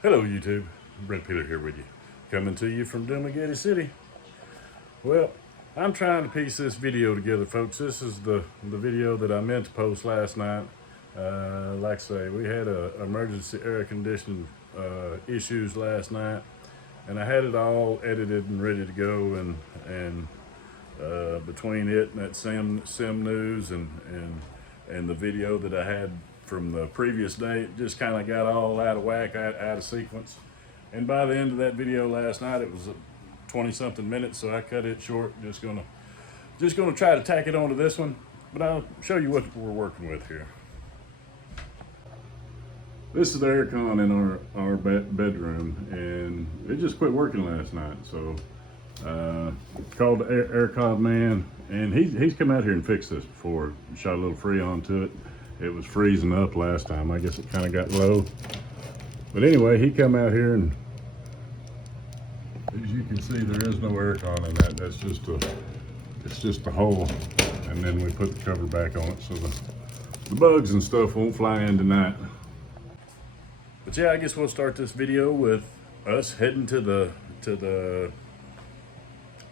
Hello YouTube, Brent Peeler here with you, coming to you from Dumaguete City. Well, I'm trying to piece this video together, folks. This is the video that I meant to post last night. Like I say, we had emergency air conditioning issues last night, and I had it all edited and ready to go, and between it and that Sim News and the video that I had from the previous day, it just kind of got all out of whack, out of sequence. And by the end of that video last night, it was 20 something minutes, so I cut it short. Just gonna try to tack it onto this one, but I'll show you what we're working with here. This is the aircon in our bedroom, and it just quit working last night. So called the aircon man, and he's come out here and fixed this before. Shot a little Freon to it. It was freezing up last time. I guess it kind of got low. But anyway, he come out here, and as you can see, there is no aircon in that. It's just a hole, and then we put the cover back on it so the bugs and stuff won't fly in tonight. But yeah, I guess we'll start this video with us heading to the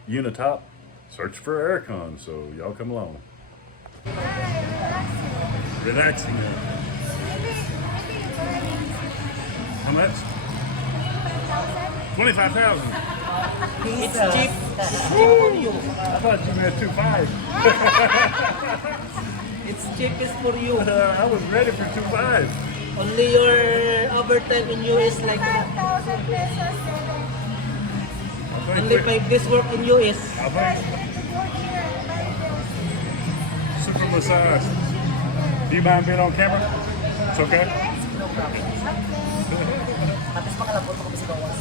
unitop, search for aircon. So y'all come along. Relaxing now. How much? 25,000. It's cheap. Woo! I thought you meant 2.5. It's cheapest for you. I was ready for 2.5. Only your overtime in US like 5,000 pesos. only 5 days work in US. Super massage. Do you mind being on camera? It's okay. Atis makalabot ako kasi bawas.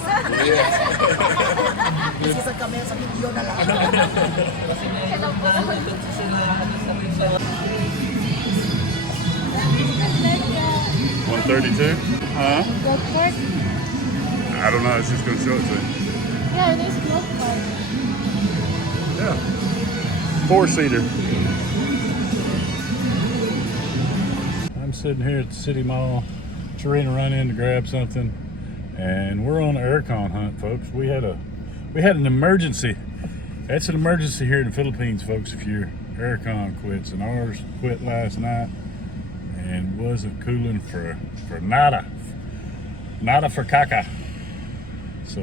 Kasi sa kami sa video na lang. Kasi na yung nandun sila sa retail. 132? Huh? Milk cart? I don't know. It's just going to show it to you. Yeah, there's milk cart. Yeah. 4-seater. I'm sitting here at the City Mall. Serena run in to grab something, and we're on an aircon hunt, folks. We had an emergency. That's an emergency here in the Philippines, folks. If your aircon quits, and ours quit last night, and wasn't cooling for nada for caca. So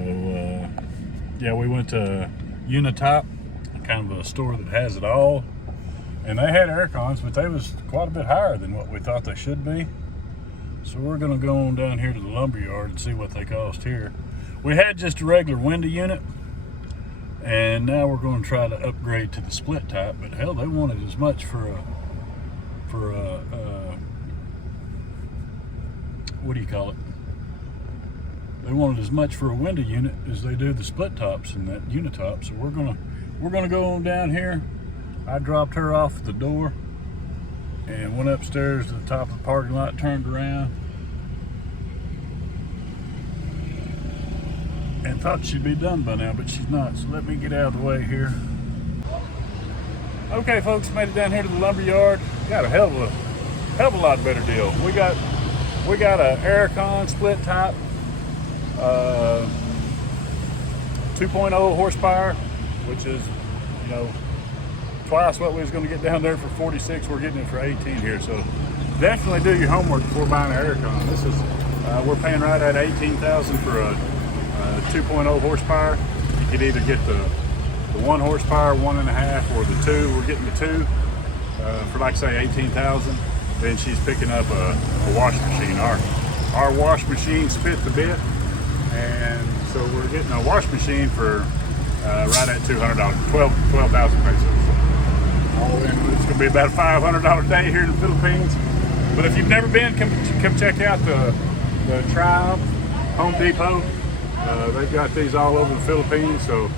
yeah, we went to Unitop, kind of a store that has it all, and they had aircons, but they was quite a bit higher than what we thought they should be. So we're gonna go on down here to the lumber yard and see what they cost here. We had just a regular window unit, and now we're gonna try to upgrade to the split type, but hell, they wanted as much for a what do you call it? They wanted as much for a window unit as they do the split tops and that unitop. So we're gonna go on down here. I dropped her off at the door and went upstairs to the top of the parking lot, turned around, and thought she'd be done by now, but she's not. So let me get out of the way here. Okay, folks, made it down here to the lumber yard. Got a hell of a lot better deal. We got a Aircon split type, 2.0 horsepower, which is, you know, twice what we was going to get down there for 46. We're getting it for 18 here. So definitely do your homework before buying an Aircon. This is we're paying right at 18,000 for a 2.0 horsepower. You could either get the 1 horsepower, 1.5, or the 2. We're getting the 2 for, like, say, 18,000. Then she's picking up a wash machine. Our wash machine spit the bit, and so we're getting a wash machine for right at $200, 12,000 pesos. All in, it's going to be about a $500 day here in the Philippines. But if you've never been, come check out the Tribe Home Depot. They've got these all over the Philippines. So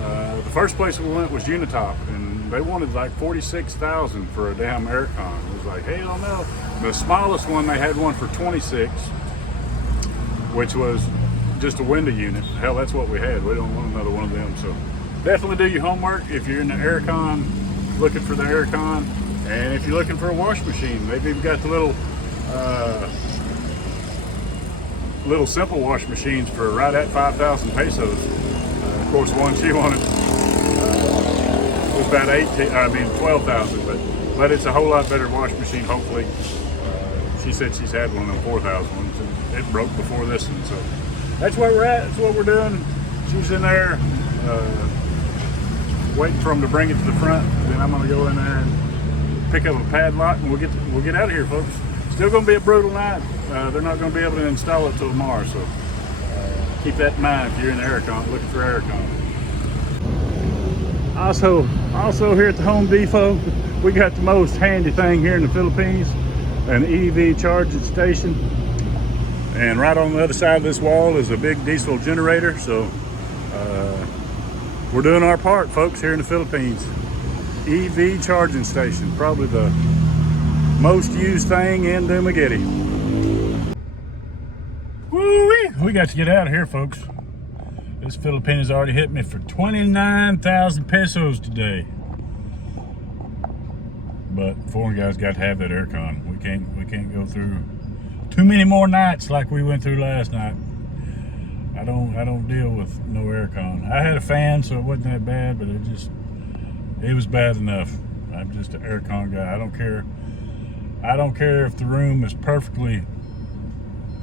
the first place we went was Unitop, and they wanted like 46,000 for a damn aircon. It was like, hell no. The smallest one, they had one for 26, which was just a window unit. Hell, that's what we had. We don't want another one of them. So definitely do your homework if you're in the aircon, looking for the aircon. And if you're looking for a wash machine, they've even got the little little simple wash machines for right at 5,000 pesos. Of course, the one she wanted was about 12,000, but it's a whole lot better wash machine. Hopefully, she said she's had one of them 4,000 ones, and it broke before this one. So that's where we're at. That's what we're doing. She's in there waiting for them to bring it to the front. Then I'm going to go in there and pick up a padlock, and we'll get out of here, folks. Still going to be a brutal night. They're not going to be able to install it till tomorrow, so keep that in mind if you're in Aircon, looking for Aircon. Also here at the Home Depot, we got the most handy thing here in the Philippines, an EV charging station. And right on the other side of this wall is a big diesel generator, so we're doing our part, folks, here in the Philippines. EV charging station, probably the most used thing in Dumaguete. Woo-wee! We got to get out of here, folks. This Filipino's already hit me for 29,000 pesos today. But foreign guys got to have that aircon. We can't go through too many more nights like we went through last night. I don't deal with no aircon. I had a fan, so it wasn't that bad, but it was bad enough. I'm just an aircon guy. I don't care if the room is perfectly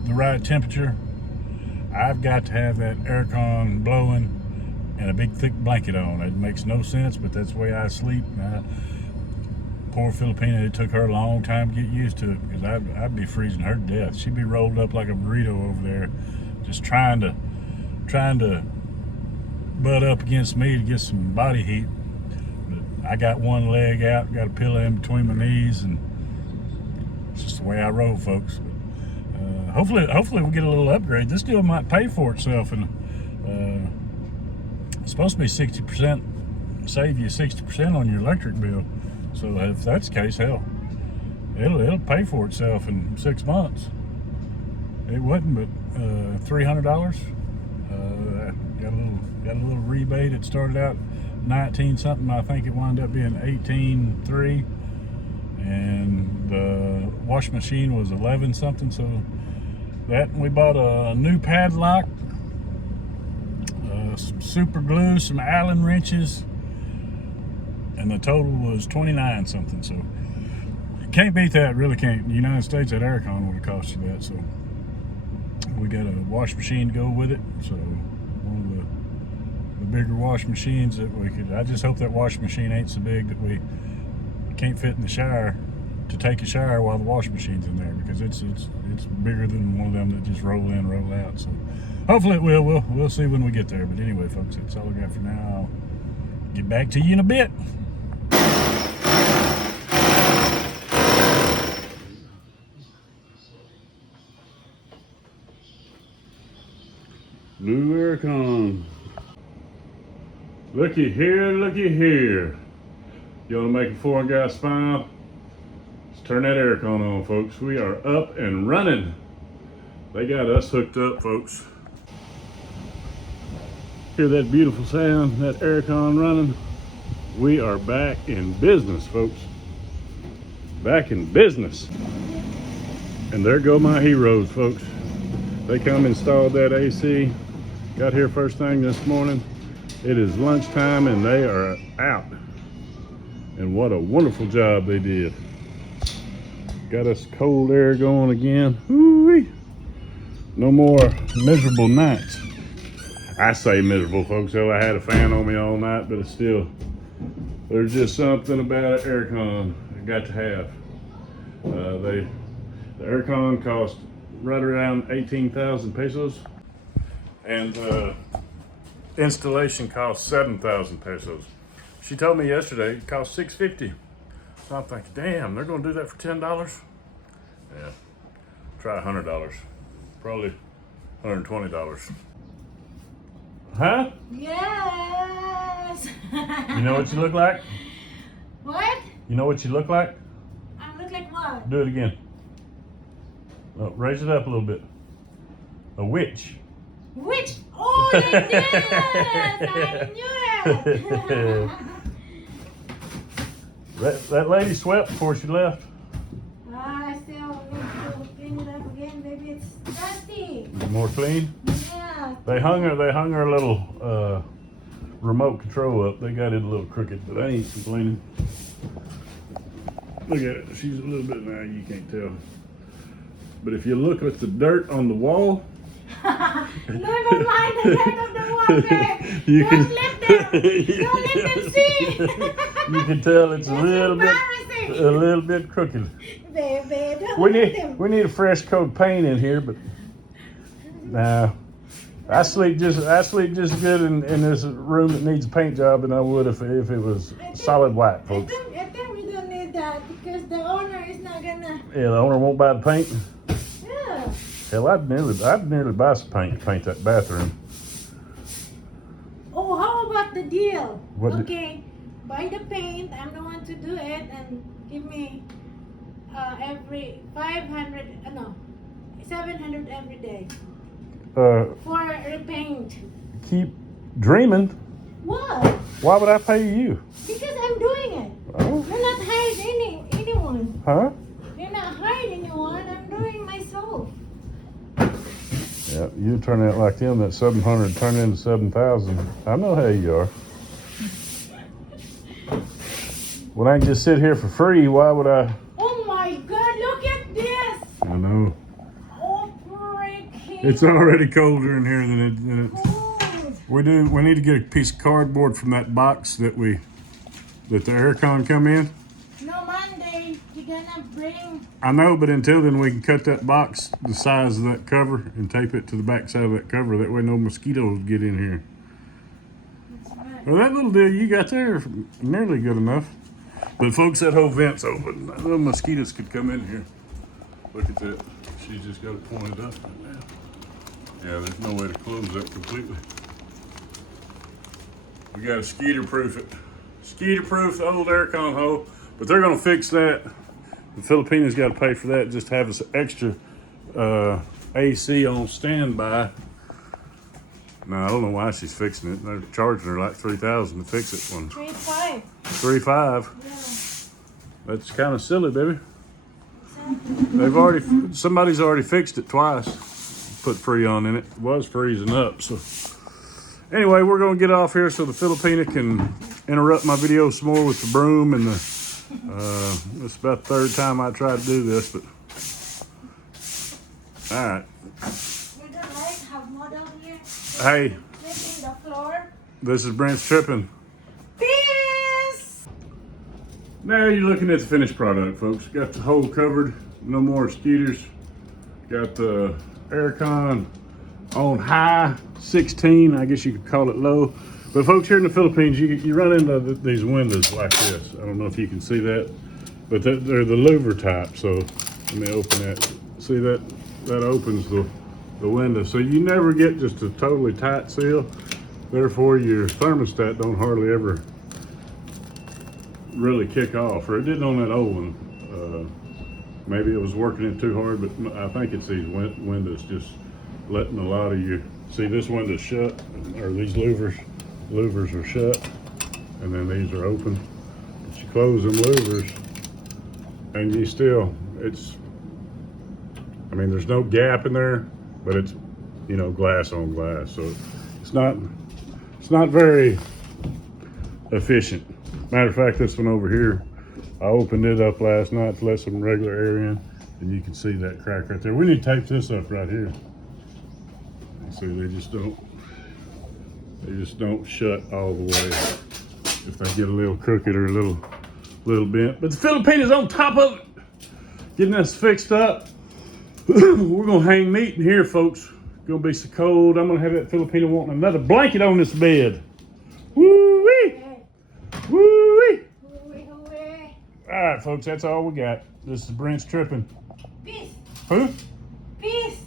the right temperature. I've got to have that aircon blowing and a big thick blanket on. It makes no sense, but that's the way I sleep. Poor Filipina, it took her a long time to get used to it, because I'd be freezing her to death. She'd be rolled up like a burrito over there, just trying to butt up against me to get some body heat. But I got one leg out, got a pillow in between my knees, and it's just the way I roll, folks. Hopefully we'll get a little upgrade. This deal might pay for itself, and it's supposed to be 60%, save you 60% on your electric bill. So if that's the case, hell, it'll pay for itself in 6 months. It wasn't but $300. Got a little rebate. It started out 19 something. I think it wound up being 18.3, and the wash machine was 11 something. So that, we bought a new padlock, some super glue, some Allen wrenches, and the total was 29 something. So you can't beat that, really can't. In the United States, that Aircon would have cost you that. So we got a wash machine to go with it. So one of the bigger wash machines that we could. I just hope that wash machine ain't so big that we can't fit in the shower to take a shower while the wash machine's in there, because it's bigger than one of them that just roll in, roll out. So hopefully it will. We'll see when we get there. But anyway, folks, that's all I got for now. I'll get back to you in a bit. New Aircon. Looky here, looky here. You want to make a foreign guy smile? Let's turn that Aircon on, folks. We are up and running. They got us hooked up, folks. Hear that beautiful sound, that Aircon running? We are back in business, folks. Back in business. And there go my heroes, folks. They come installed that AC. Got here first thing this morning. It is lunchtime and they are out. And what a wonderful job they did. Got us cold air going again. Woo-wee. No more miserable nights. I say miserable, folks. Hell, I had a fan on me all night, but it's still, there's just something about an aircon I got to have. The aircon cost right around 18,000 pesos, and installation cost 7,000 pesos. She told me yesterday it cost $650. So I'm thinking, damn, they're gonna do that for $10? Yeah, try $100. Probably $120. Huh? Yes. You know what you look like? What? You know what you look like? I look like what? Do it again. Oh, raise it up a little bit. A witch. Which? Oh, yes! I knew it. That lady swept before she left. I still need to clean it up again. Maybe it's dusty. More clean. Yeah. They hung her little remote control up. They got it a little crooked, but I ain't complaining. Look at it. She's a little bit now. You can't tell. But if you look at the dirt on the wall, Never mind the dirt of the water. You Don't can- let them. Don't let them see. you can tell it's That's a embarrassing. little bit crooked. Baby, don't We let need them. we need a fresh coat of paint in here, but nah. I sleep just good in this room that needs a paint job than I would if it was solid white, folks. I think we don't need that because the owner is not gonna. Yeah, the owner won't buy the paint. Yeah. Hell, I'd nearly buy some paint to paint that bathroom. Oh, how about the deal? What the- Okay, buy the paint. I'm the one to do it, and give me every 500. No, 700 every day for repaint. Keep dreaming. What? Why would I pay you? Because I'm doing it. Oh, You're not hired anyone. huh? You're not hired anyone. I'm doing myself. Yeah, you turn out like them. That 700 turn into 7,000. I know how you are. When I can just sit here for free, why would I? Oh my God! Look at this. I know. Oh, freaking It's already colder in here than it. cold. We need to get a piece of cardboard from that box that the Aircon come in. No, Monday you're gonna bring. I know, but until then we can cut that box the size of that cover and tape it to the back side of that cover. That way no mosquitoes get in here. That's right. Well, that little deal you got there is nearly good enough. But folks, that whole vent's open. The mosquitoes could come in here. Look at that. She's just got it pointed up right now. Yeah, there's no way to close that completely. We got to skeeter-proof it. Skeeter-proof the old aircon hole, but they're gonna fix that. The Filipinos got to pay for that. Just to have this extra AC on standby. Now I don't know why she's fixing it. They're charging her like $3,000 to fix it. 3.5. $3,500. Yeah. That's kind of silly, baby. Somebody's already fixed it twice. Put Freon in it. It was freezing up. So anyway, we're gonna get off here so the Filipina can interrupt my video some more with the broom and the. It's about the third time I tried to do this, but all right. We don't like have model here. Hey, Sweeping the floor. this is Brent's Tripping. Peace. Now you're looking at the finished product, folks. Got the hole covered, no more skeeters. Got the Aircon on high 16, I guess you could call it low. But folks, here in the Philippines, you run into these windows like this. I don't know if you can see that, but they're the louver type. So let me open that. See that? That opens the window. So you never get just a totally tight seal. Therefore, your thermostat don't hardly ever really kick off, or it didn't on that old one. Maybe it was working it too hard, but I think it's these windows just letting a lot of you see this window's shut, or these louvers are shut, and then these are open. But you close them louvers, and you still, I mean, there's no gap in there, but it's, glass on glass, so it's not very efficient. Matter of fact, this one over here, I opened it up last night to let some regular air in, and you can see that crack right there. We need to tape this up right here. See, they just don't shut all the way if they get a little crooked or a little bent. But the Filipinos on top of it, getting us fixed up. We're gonna hang meat in here, folks. It's gonna be so cold. I'm gonna have that Filipino wanting another blanket on this bed. Woo-wee! Woo-wee! All right, folks, that's all we got. This is Brent's Tripping. Peace. Who? Peace.